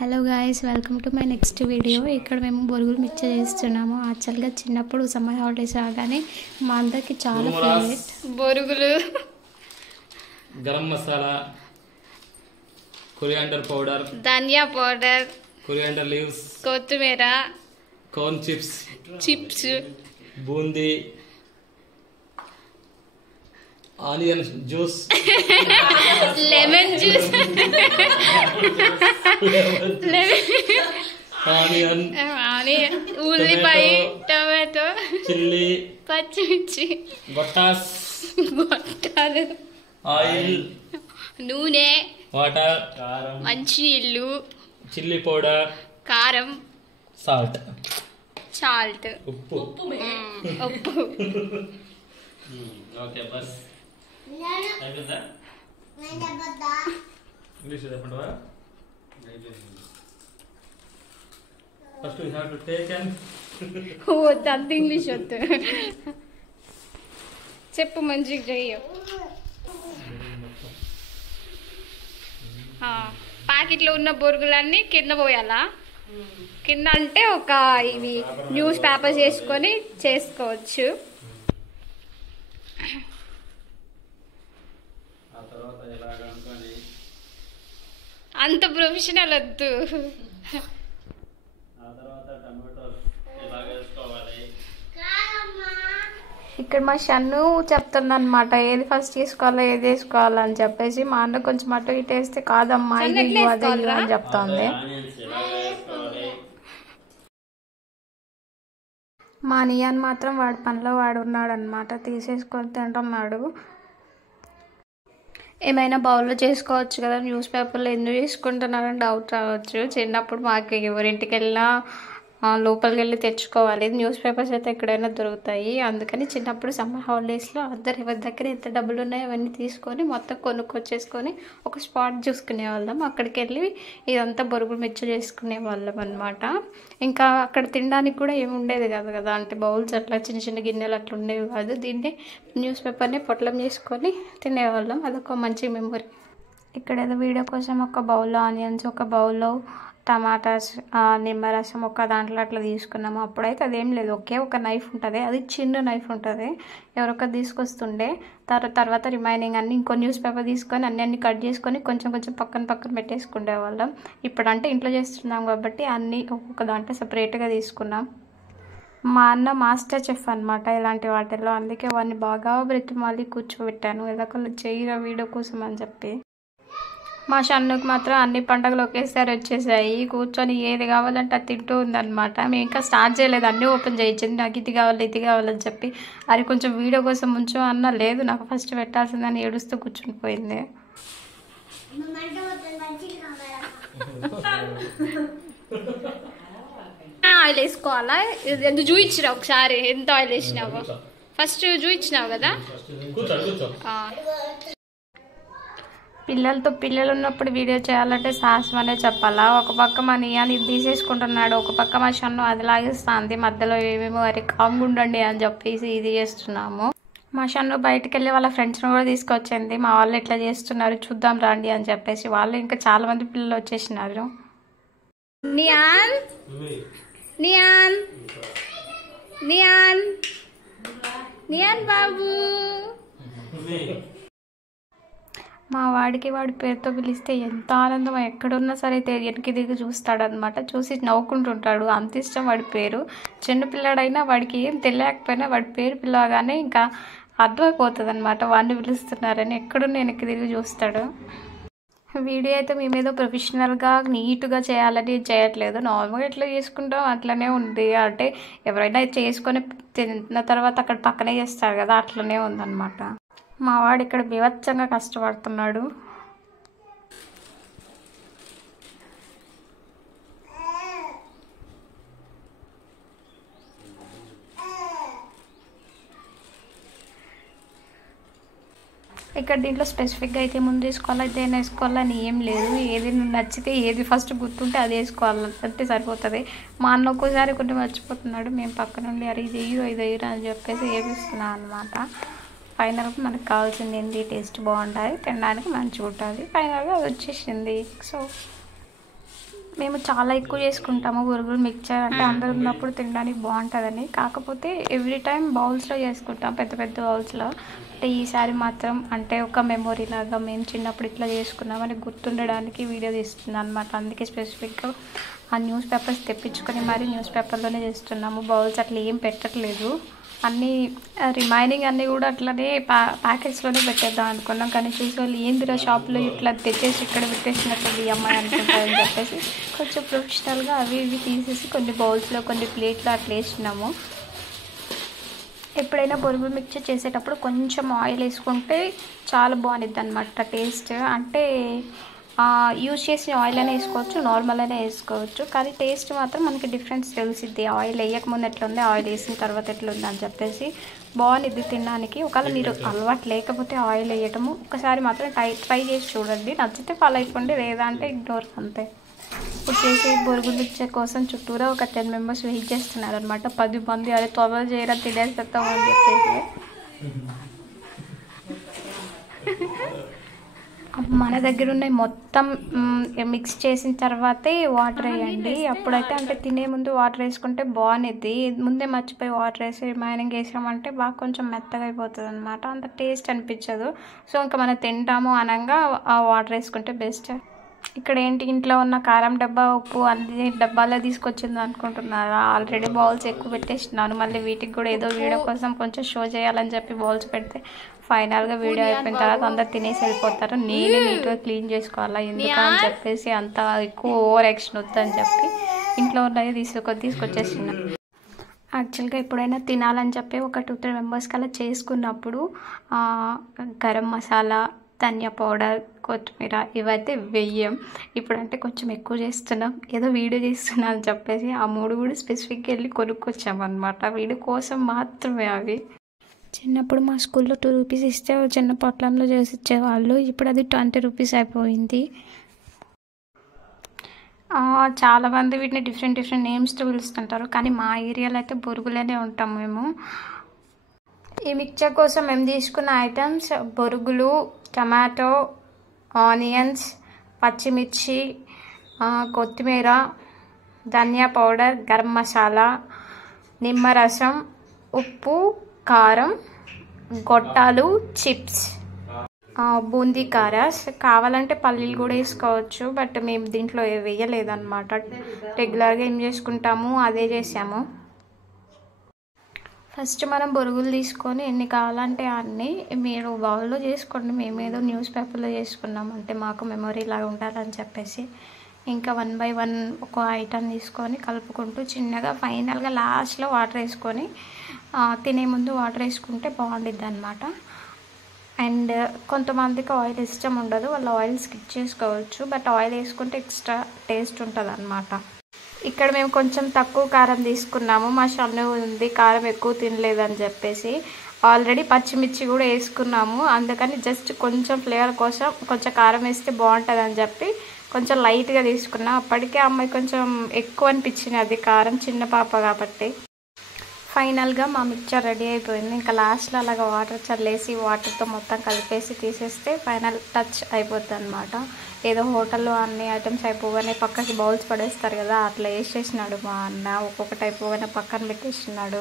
Hello guys, welcome to my next video. ఇక్కడ మేము బొరుగులు మిక్చర్ చేస్తున్నాము. యాక్చువల్గా చిన్నప్పుడు సమ్మర్ హాలిడేస్ రాగానే మా అందరికి చాలా ఫేవరెట్ బొరుగులు. గరం మసాలా, కొరియాండర్ పౌడర్, ధనియా పౌడర్, కొరియాండర్ లీవ్స్, కొత్తిమీర, corn chips, boondi, onion juice, lemon juice, onion, ఉల్లిపాయ, టమాటో, చిల్లీ, పచ్చిమిర్చి, గొట్టాలు, ఆయిల్, నూనె, వాటర్, మంచినీళ్ళు, చిల్లీ పౌడర్, కారం, సాల్ట్, ఉప్పు. ఓకే బస్ అయిపోయిందా? ఇంగ్లీష్ చెప్పండి. First you have to take and అంత ఇంగ్లీష్ వద్దు, చెప్పు మంచిగా చెయ్యు. ప్యాకెట్లో ఉన్న బొరుగులన్నీ కింద పోయాలా? కింద అంటే ఒక ఇవి న్యూస్ పేపర్స్ వేసుకొని చేసుకోవచ్చు. అంత ప్రొఫెషనల్ వద్దు. ఇక్కడ మా షన్ను చెప్తుంది అనమాట, ఏది ఫస్ట్ వేసుకోవాలో ఏది వేసుకోవాలో అని చెప్పేసి. మా అన్న కొంచెం అటు ఇటు వేస్తే కాదమ్మా ఇది అదే అని చెప్తోంది. మా నియాన్ మాత్రం వాడి పనిలో వాడు ఉన్నాడు అనమాట, తీసేసుకొని తింటున్నాడు. ఏమైనా బౌల్లో చేసుకోవచ్చు కదా, న్యూస్ పేపర్లో ఎందుకు చేసుకుంటున్నారని డౌట్ రావచ్చు. చిన్నప్పుడు మాకు ఎవరింటికి వెళ్ళినా లోపలికి వెళ్ళి తెచ్చుకోవాలి. న్యూస్ పేపర్స్ అయితే ఎక్కడైనా దొరుకుతాయి. అందుకని చిన్నప్పుడు సమ్మర్ హాలిడేస్లో అందరు ఎవరి దగ్గర ఎంత డబ్బులు ఉన్నాయో అవన్నీ తీసుకొని మొత్తం కొనుక్కొచ్చేసుకొని ఒక స్పాట్ చూసుకునే వాళ్ళం. అక్కడికి వెళ్ళి ఇదంతా బొరుగులు మిక్చర్ చేసుకునే వాళ్ళం అనమాట. ఇంకా అక్కడ తినడానికి కూడా ఏమి ఉండేది కాదు కదా, అంటే బౌల్స్ అట్లా చిన్న చిన్న గిన్నెలు అట్లా ఉండేవి కాదు. దీన్ని న్యూస్ పేపర్ని పొట్లం చేసుకొని తినేవాళ్ళం. అదొక మంచి మెమొరీ. ఇక్కడ ఏదో వీడియో కోసం ఒక బౌల్లో ఆనియన్స్, ఒక బౌల్లో టమాటాస్, నిమ్మరసం ఒక దాంట్లో అట్లా తీసుకున్నాము. అప్పుడైతే అదేం లేదు, ఒకే ఒక నైఫ్ ఉంటుంది, అది చిన్న నైఫ్ ఉంటుంది. ఎవరొకరు తీసుకొస్తుండే. తర్వాత రిమైనింగ్ అన్ని ఇంకో న్యూస్ పేపర్ తీసుకొని అన్ని కట్ చేసుకొని కొంచెం పక్కన పెట్టేసుకునే వాళ్ళం. ఇప్పుడంటే ఇంట్లో చేస్తున్నాం కాబట్టి అన్నీ ఒక్కొక్క దాంట్లో సపరేట్గా తీసుకున్నాం. మా అన్న మాస్టర్ చెఫ్ అనమాట ఇలాంటి వాటిల్లో, అందుకే వాడిని బాగా బ్రతిమాలి కూర్చోబెట్టాను, ఎలాగోలా చేయరా వీడియో కోసం అని చెప్పి. మా షన్నుకు మాత్రం అన్ని పండుగలు ఒకేసారి వచ్చేసాయి. కూర్చొని ఏది కావాలంటే అది తింటూ ఉందన్నమాట. మేము ఇంకా స్టార్ట్ చేయలేదు, అన్నీ ఓపెన్ చేయించింది. నాకు ఇది కావాలని చెప్పి. అది కొంచెం వీడియో కోసం ఉంచో అన్న, లేదు నాకు ఫస్ట్ పెట్టాల్సిందని ఏడుస్తూ కూర్చుని పోయింది. ఆయిల్ వేసుకోవాలా? ఎందుకు చూయించినావు ఒకసారి ఎంత ఆయిల్ వేసినావు? ఫస్ట్ చూయించినావు కదా. పిల్లలు ఉన్నప్పుడు వీడియో చేయాలంటే సాహసం అనే చెప్పాలా. ఒక పక్క మా నియాన్ ఇది తీసేసుకుంటున్నాడు, ఒక పక్క మా షన్ను అది లాగిస్తుంది. మధ్యలో ఏమేమో అరే కాంగ్ ఉండండి అని చెప్పేసి ఇది చేస్తున్నాము. మా షన్ను బయటకు వెళ్ళి వాళ్ళ ఫ్రెండ్స్ని కూడా తీసుకొచ్చింది. మా వాళ్ళు ఎట్లా చేస్తున్నారు చూద్దాం రండి అని చెప్పేసి. వాళ్ళు ఇంకా చాలా మంది పిల్లలు వచ్చేసినారు. నియాన్ నియాన్ నియాన్ నియాన్ బాబు, మా వాడికి వాడి పేరుతో పిలిస్తే ఎంత ఆనందం. ఎక్కడున్నా సరే వెనక్కి దిగి చూస్తాడనమాట. చూసి నవ్వుకుంటుంటాడు, అంత ఇష్టం వాడి పేరు. చిన్న పిల్లాడైనా వాడికి ఏం తెలియకపోయినా వాడి పేరు పిలవగానే ఇంకా అర్థమైపోతుంది అనమాట వాడిని పిలుస్తున్నారని. ఎక్కడున్నా వెనక్కి తిరిగి చూస్తాడు. వీడియో అయితే మేమేదో ప్రొఫెషనల్గా నీట్గా చేయాలని చేయట్లేదు, నార్మల్గా ఎట్లా చేసుకుంటాం అట్లనే ఉంది. అంటే ఎవరైనా చేసుకొని తిన్న తర్వాత అక్కడ పక్కనే చేస్తారు కదా, అట్లనే ఉందన్నమాట. మా వాడు ఇక్కడ బీభత్సంగా కష్టపడుతున్నాడు. ఇక్కడ దీంట్లో స్పెసిఫిక్గా అయితే ముందు వేసుకోవాలా దేని వేసుకోవాలని ఏం లేదు. ఏది నచ్చితే ఏది ఫస్ట్ గుర్తుంటే అది వేసుకోవాలంటే సరిపోతుంది. మా అన్న ఒక్కోసారి కొన్ని మర్చిపోతున్నాడు. మేము పక్క నుండి అరే ఇది వేయరు అని చెప్పేసి వేపిస్తున్నాం అనమాట. ఫైనల్గా మనకు కావాల్సింది ఏంటి, టేస్ట్ బాగుంటుంది, తినడానికి మంచిగా ఉంటుంది. ఫైనల్గా అది వచ్చేసింది. సో మేము చాలా ఎక్కువ చేసుకుంటాము బొరుగులు మిక్చర్. అంటే అందరు ఉన్నప్పుడు తినడానికి బాగుంటుందని. కాకపోతే ఎవ్రీ టైం బౌల్స్లో చేసుకుంటాం, పెద్ద పెద్ద బౌల్స్లో. అంటే ఈసారి మాత్రం అంటే ఒక మెమొరీ లాగా మేము చిన్నప్పుడు ఇట్లా చేసుకున్నామని గుర్తుండడానికి వీడియో తీస్తున్నాను అనమాట. అందుకే స్పెసిఫిక్గా ఆ న్యూస్ పేపర్స్ తెప్పించుకొని మరి న్యూస్ పేపర్లోనే చేస్తున్నాము. బౌల్స్ అట్లా ఏం పెట్టట్లేదు. అన్నీ రిమైనింగ్ అన్నీ కూడా అట్లనే ప్యాకెట్స్లోనే పెట్టేద్దాం అనుకున్నాం. కానీ చూసే వాళ్ళు ఏందిరా షాప్లో ఇట్లా తెచ్చేసి ఇక్కడ పెట్టేసినట్టు ఈ అమ్మాయి అనుకుంటారని చెప్పేసి కొంచెం ప్రొఫెషనల్గా అవి ఇవి తీసేసి కొన్ని బౌల్స్లో కొన్ని ప్లేట్లో అట్లా వేసినాము. ఎప్పుడైనా బొరుగులు మిక్చర్ చేసేటప్పుడు కొంచెం ఆయిల్ వేసుకుంటే చాలా బాగుంటుంది అనమాట టేస్ట్. అంటే యూజ్ చేసిన ఆయిల్ అయినా వేసుకోవచ్చు, నార్మల్ అయినా వేసుకోవచ్చు. కానీ టేస్ట్ మాత్రం మనకి డిఫరెన్స్ తెలిసిద్ది. ఆయిల్ వేయకముందు ఎట్లుంది, ఆయిల్ వేసిన తర్వాత ఎట్లుంది అని చెప్పేసి బాగుంది తినడానికి. ఒకవేళ మీరు అలవాటు లేకపోతే ఆయిల్ వేయటము ఒకసారి మాత్రం ట్రై చేసి చూడండి. నచ్చితే ఫాలో అయిపోండి, లేదా అంటే ఇగ్నోర్ అంతే. ఇప్పుడు చేసి బొరుగులు మిక్చర్ కోసం చుట్టూరా ఒక 10 మెంబర్స్ వెయిట్ చేస్తున్నారు అనమాట. 10 మంది అదే త్వరగా చేయరా తినేసేస్తామని చెప్పేసి. మన దగ్గర ఉన్నాయి మొత్తం మిక్స్ చేసిన తర్వాతే వాటర్ వేయండి. అప్పుడైతే అంటే తినే ముందు వాటర్ వేసుకుంటే బాగుంది. ముందే మర్చిపోయి వాటర్ వేసి రిమైనింగ్ వేసామంటే బాగా కొంచెం మెత్తగా అయిపోతుంది అనమాట. అంత టేస్ట్ అనిపించదు. సో ఇంకా మనం తింటాము అనగా ఆ వాటర్ వేసుకుంటే బెస్ట్. ఇక్కడ ఏంటి ఇంట్లో ఉన్న కారం డబ్బా, ఉప్పు అన్ని డబ్బాలో తీసుకొచ్చింది అనుకుంటున్నారా? ఆల్రెడీ బౌల్స్ ఎక్కువ పెట్టేసినాను. మళ్ళీ వీటికి కూడా ఏదో వీడియో కోసం కొంచెం షో చేయాలని చెప్పి బౌల్స్ పెడితే ఫైనల్గా వీడియో అయిపోయిన తర్వాత అందరు తినేసి వెళ్ళిపోతారు. నేనే నీట్గా క్లీన్ చేసుకోవాలా ఎందుకని చెప్పేసి అంత ఎక్కువ ఓవర్ యాక్షన్ వద్దని చెప్పి ఇంట్లో ఉన్నది తీసుకొచ్చేసిన. యాక్చువల్గా ఎప్పుడైనా తినాలని చెప్పి ఒక 2-3 మెంబర్స్కి అలా చేసుకున్నప్పుడు గరం మసాలా, ధనియా పౌడర్, కొత్తిమీర ఇవైతే వెయ్యం. ఇప్పుడంటే కొంచెం ఎక్కువ చేస్తున్నాం, ఏదో వీడియో చేస్తున్నా అని చెప్పేసి ఆ 3 కూడా స్పెసిఫిక్గా వెళ్ళి కొనుక్కొచ్చామన్నమాట. వీడియో కోసం మాత్రమే అవి. చిన్నప్పుడు మా స్కూల్లో 2 రూపీస్ ఇస్తే చిన్న పొట్లంలో చేసి ఇచ్చేవాళ్ళు. ఇప్పుడు అది 20 రూపీస్ అయిపోయింది. చాలామంది వీటిని డిఫరెంట్ నేమ్స్తో పిలుస్తుంటారు. కానీ మా ఏరియాలో అయితే బొరుగులనే ఉంటాం మేము. ఈ మిక్చర్ కోసం మేము తీసుకున్న ఐటమ్స్ బొరుగులు, టమాటో, ఆనియన్స్, పచ్చిమిర్చి, కొత్తిమీర, ధనియా పౌడర్, గరం మసాలా, నిమ్మరసం, ఉప్పు, కారం, గొట్టాలు, చిప్స్, బూందీ కారాస్. కావాలంటే పల్లీలు కూడా వేసుకోవచ్చు, బట్ మేము దీంట్లో వేయలేదన్నమాట. రెగ్యులర్గా ఏం చేసుకుంటాము అదే చేసాము. ఫస్ట్ మనం బొరుగులు తీసుకొని ఎన్ని కావాలంటే అన్నీ మీరు బౌల్లో చేసుకోండి. మేమేదో న్యూస్ పేపర్లో చేసుకున్నాం అంటే మాకు మెమొరీ లాగా ఉండాలని చెప్పేసి ఇంకా 1 by 1 ఒక ఐటమ్ తీసుకొని కలుపుకుంటూ చిన్నగా ఫైనల్గా లాస్ట్లో వాటర్ వేసుకొని తినే ముందు వాటర్ వేసుకుంటే బాగుండిద్ది అనమాట. అండ్ కొంతమందికి ఆయిల్ ఇష్టం ఉండదు, వాళ్ళు ఆయిల్ స్కిప్ చేసుకోవచ్చు. బట్ ఆయిల్ వేసుకుంటే ఎక్స్ట్రా టేస్ట్ ఉంటుంది అనమాట. ఇక్కడ మేము కొంచెం తక్కువ కారం తీసుకున్నాము. మా షన్ను ఉంది కారం ఎక్కువ తినలేదని చెప్పేసి. ఆల్రెడీ పచ్చిమిర్చి కూడా వేసుకున్నాము, అందుకని జస్ట్ కొంచెం ఫ్లేవర్ కోసం కొంచెం కారం వేస్తే బాగుంటుంది అని చెప్పి కొంచెం లైట్గా తీసుకున్నాం. అప్పటికే అమ్మాయి కొంచెం ఎక్కువ అనిపించింది అది కారం, చిన్న పాప కాబట్టి. ఫైనల్గా మా మిక్చర్ రెడీ అయిపోయింది. ఇంకా లాస్ట్లో అలాగ వాటర్ చల్లేసి వాటర్తో మొత్తం కలిపేసి తీసేస్తే ఫైనల్ టచ్ అయిపోద్ది అనమాట. ఏదో హోటల్లో అన్ని ఐటమ్స్ అయిపోగానే పక్కకి బౌల్స్ పడేస్తారు కదా, అట్లా వేసేసినాడు మా అన్న. ఒక్కొక్కటి అయిపోగానే పక్కన పెట్టేసినాడు.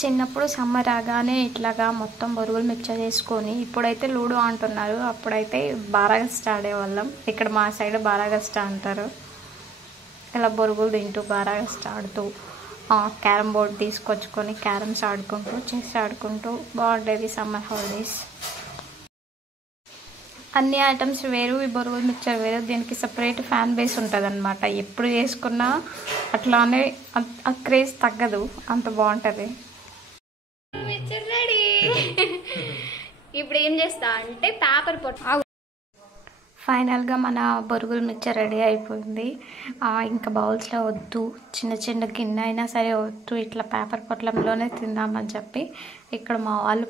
చిన్నప్పుడు సమ్మర్ రాగానే ఇట్లాగా మొత్తం బొరుగులు మిక్చర్ చేసుకొని, ఇప్పుడైతే లూడో అంటున్నారు, అప్పుడైతే బారాగస్టా ఆడేవాళ్ళం. ఇక్కడ మా సైడ్ బారాగస్టా అంటారు. ఇలా బొరుగులు తింటూ బారాగస్టా ఆడుతూ క్యారమ్ బోర్డ్ తీసుకొచ్చుకొని క్యారమ్స్ ఆడుకుంటూ చెస్ ఆడుకుంటూ బాగుండేది సమ్మర్ హాలిడేస్. అన్ని ఐటమ్స్ వేరు, ఈ బొరుగులు మిక్చర్ వేరు. దీనికి సపరేట్ ఫ్యాన్ బేస్ ఉంటుంది అనమాట. ఎప్పుడు చేసుకున్నా అట్లానే ఆ క్రేజ్ తగ్గదు, అంత బాగుంటుంది. Mixture ready. ఇప్పుడు ఏం చేస్తా అంటే పేపర్ ఫైనల్గా మన బొరుగులు మిక్చర్ రెడీ అయిపోయింది. ఇంకా బౌల్స్లో వద్దు, చిన్న గిన్నె అయినా సరే వద్దు, ఇట్లా పేపర్ పొట్లంలోనే తిందామని చెప్పి ఇక్కడ మా వాళ్ళు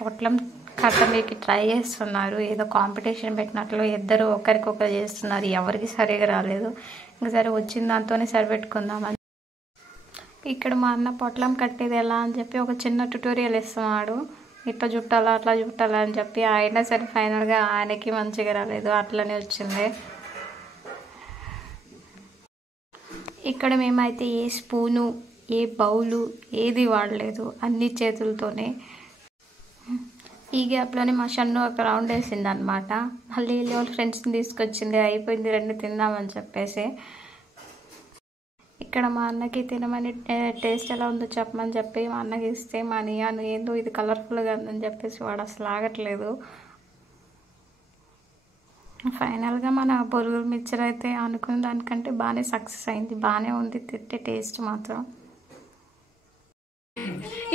పొట్లం కట్టడానికి ట్రై చేస్తున్నారు. ఏదో కాంపిటీషన్ పెట్టినట్లు ఇద్దరు ఒకరికొకరు చేస్తున్నారు. ఎవరికి సరిగా రాలేదు. ఇంకా సరే వచ్చిన దాంతోనే సరిపెట్టుకుందామని ఇక్కడ మా అన్న పొట్లం కట్టేది ఎలా అని చెప్పి ఒక చిన్న ట్యుటోరియల్ ఇస్తున్నాడు. ఇట్లా చుట్టాలా అట్లా చుట్టాలా అని చెప్పి. అయినా సరే ఫైనల్గా ఆయనకి మంచిగా రాలేదు, అట్లనే వచ్చింది. ఇక్కడ మేమైతే ఏ స్పూను ఏ బౌలు ఏది వాడలేదు, అన్ని చేతులతోనే. ఈ గ్యాప్లోనే మా షన్ను ఒక రౌండ్ వేసింది అనమాట. మళ్ళీ వాళ్ళ ఫ్రెండ్స్ని తీసుకొచ్చింది, అయిపోయింది రండి తిందామని చెప్పేసి. ఇక్కడ మా అన్నకి తినమని టేస్ట్ ఎలా ఉందో చెప్పమని చెప్పి మా అన్నకి ఇస్తే మా నియాను ఏందో ఇది కలర్ఫుల్గా ఉందని చెప్పేసి వాడు అసలు ఆగట్లేదు. ఫైనల్గా మన బొరుగుల మిక్చర్ అయితే అనుకున్న దానికంటే బాగానే సక్సెస్ అయింది, బాగానే ఉంది తింటే టేస్ట్ మాత్రం.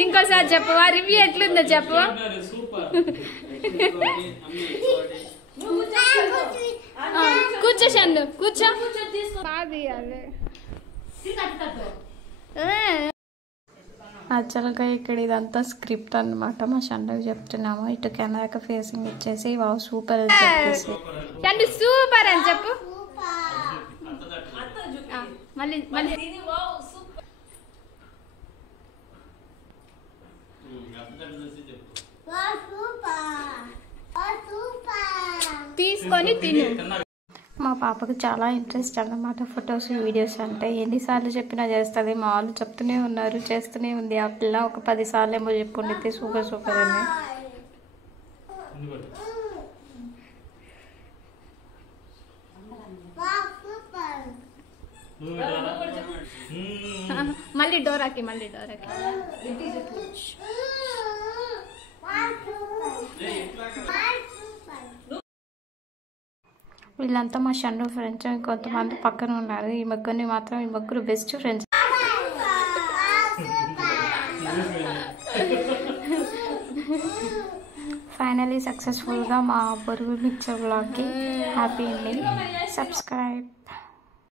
ఇంకోసారి చెప్పవా రివ్యూ ఎట్లుందో చెప్పవా? కూర్చో షన్ను కూర్చో. యాక్చువల్గా ఇక్కడ ఇదంతా స్క్రిప్ట్ అనమాట. మా షన్నుకి చెప్తున్నాము, ఇటు కెమెరాకి ఫేసింగ్ ఇచ్చేసి వావ్ సూపర్ అని చెప్పేసి. షన్ను సూపర్ అని చెప్పు. మళ్ళీ మళ్ళీ తీసుకొని తిను. మా పాపకు చాలా ఇంట్రెస్ట్ అన్నమాట ఫొటోస్ వీడియోస్ అంటే. ఎన్నిసార్లు చెప్పినా చేస్తుంది. మా వాళ్ళు చెప్తూనే ఉన్నారు, చేస్తూనే ఉంది. ఆ పిల్ల ఒక 10 సార్లు ఏమో చెప్పుకుంటే సూపర్ సూపర్ అని. మళ్ళీ డోరాకి వీళ్ళంతా మా షన్ను ఫ్రెండ్స్, ఇంకొంతమంది పక్కన ఉన్నారు. ఈ ముగ్గురు బెస్ట్ ఫ్రెండ్స్. ఫైనలీ సక్సెస్ఫుల్గా మా బొరుగు మిక్చర్ వ్లాగ్కి హ్యాపీ ఎండింగ్. సబ్స్క్రైబ్.